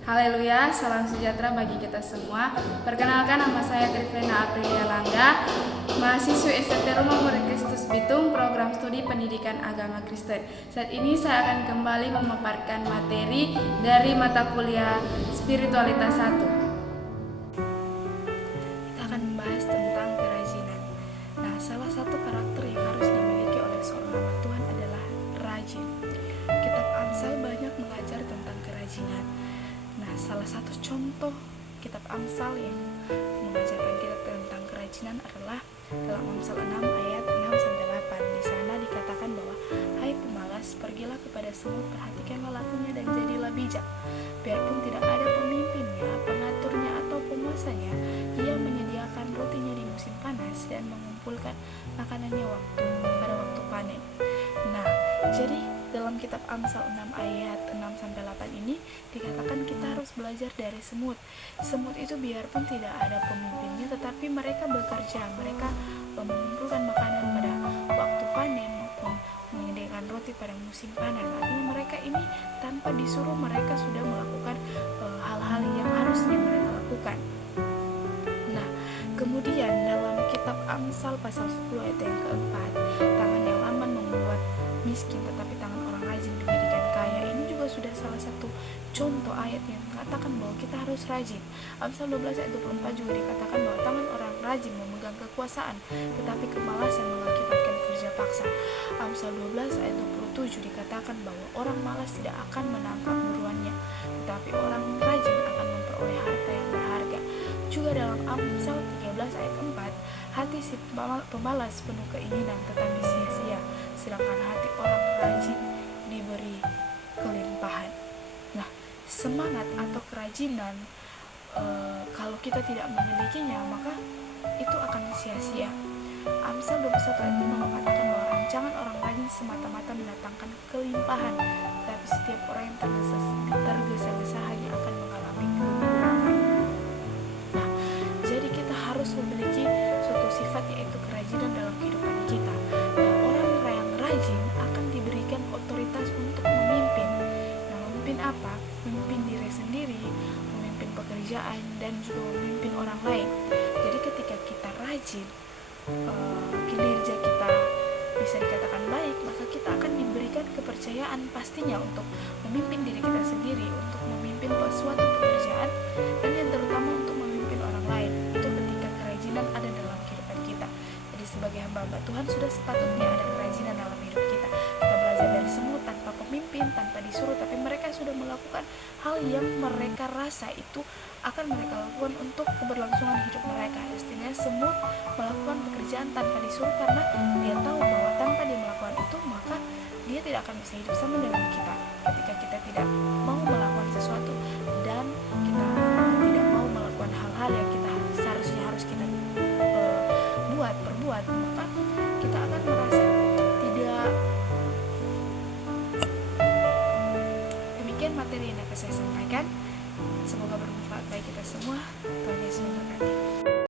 Haleluya, salam sejahtera bagi kita semua. Perkenalkan, nama saya Trivena Aprilia Langga, mahasiswi STT Rumah Murid Kristus Bitung, program studi pendidikan agama Kristen. Saat ini saya akan kembali memaparkan materi dari mata kuliah Spiritualitas 1. Kita akan membahas tentang kerajinan. Nah, salah satu karakter yang harus dimiliki oleh seorang hamba Tuhan adalah rajin. Kitab Amsal banyak mengajar tentang kerajinan. Nah, salah satu contoh kitab Amsal yang mengajarkan kita tentang kerajinan adalah dalam Amsal 6 ayat 6-8. Di sana dikatakan bahwa, "Hai pemalas, pergilah kepada semut, perhatikanlah lakunya dan jadilah bijak. Biarpun tidak ada pemimpinnya, pengaturnya atau penguasanya, ia menyediakan rotinya di musim panas dan mengumpulkan makanannya pada waktu panen." Nah, jadi dalam kitab Amsal 6 ayat 6-8 ini dikatakan kita harus belajar dari semut. Semut itu biarpun tidak ada pemimpinnya, tetapi mereka bekerja, mereka mengumpulkan makanan pada waktu panen maupun menyediakan roti pada musim panas. Artinya mereka ini tanpa disuruh mereka sudah melakukan hal-hal yang harusnya mereka lakukan. Nah, kemudian dalam kitab Amsal pasal 10 ayat yang keempat, tangan yang lamban membuat miskin, tetapi tangan orang rajin menjadikan kaya. Ini juga sudah salah satu contoh ayat yang mengatakan bahwa kita harus rajin. Amsal 12 ayat 24 juga dikatakan bahwa tangan orang rajin memegang kekuasaan, tetapi kemalasan mengakibatkan kerja paksa. Amsal 12 ayat 27 dikatakan bahwa orang malas tidak akan menangkap buruannya, tetapi orang rajin akan memperoleh harta yang berharga. Juga dalam Amsal 13 ayat 4, hati si pemalas penuh keinginan tetapi sia-sia, sedangkan hati orang rajin diberi kelimpahan. Nah, semangat atau kerajinan kalau kita tidak memilikinya, maka itu akan sia-sia. Amsal 21 ayat 5 mengatakan bahwa rancangan orang rajin semata-mata mendatangkan kelimpahan, tetapi setiap orang yang tergesa-gesa hanya akan mengalami kekurangan. Nah, jadi kita harus memiliki suatu sifat, yaitu kerajinan dalam kehidupan kita. Nah, orang yang rajin akan diberikan otoritas untuk memimpin. Nah, memimpin apa? Memimpin diri sendiri, memimpin pekerjaan, dan juga memimpin orang lain. Jadi ketika kita rajin, kinerja kita bisa dikatakan baik, maka kita akan diberikan kepercayaan pastinya untuk memimpin diri kita sendiri, untuk memimpin suatu pekerjaan, dan yang terutama untuk memimpin orang lain. Itu ketika kerajinan ada dalam kehidupan kita. Jadi sebagai hamba-hamba Tuhan sudah sepatutnya ada kerajinan dalam hidup kita. Kita belajar dari semut tanpa pemimpin, tanpa disuruh, tapi mereka sudah melakukan hal yang mereka rasa itu akan mereka lakukan untuk keberlangsungan hidup mereka. Artinya semut melakukan pekerjaan tanpa disuruh karena dia tahu bahwa tanpa dia melakukan itu, maka dia tidak akan bisa hidup sama dengan kita.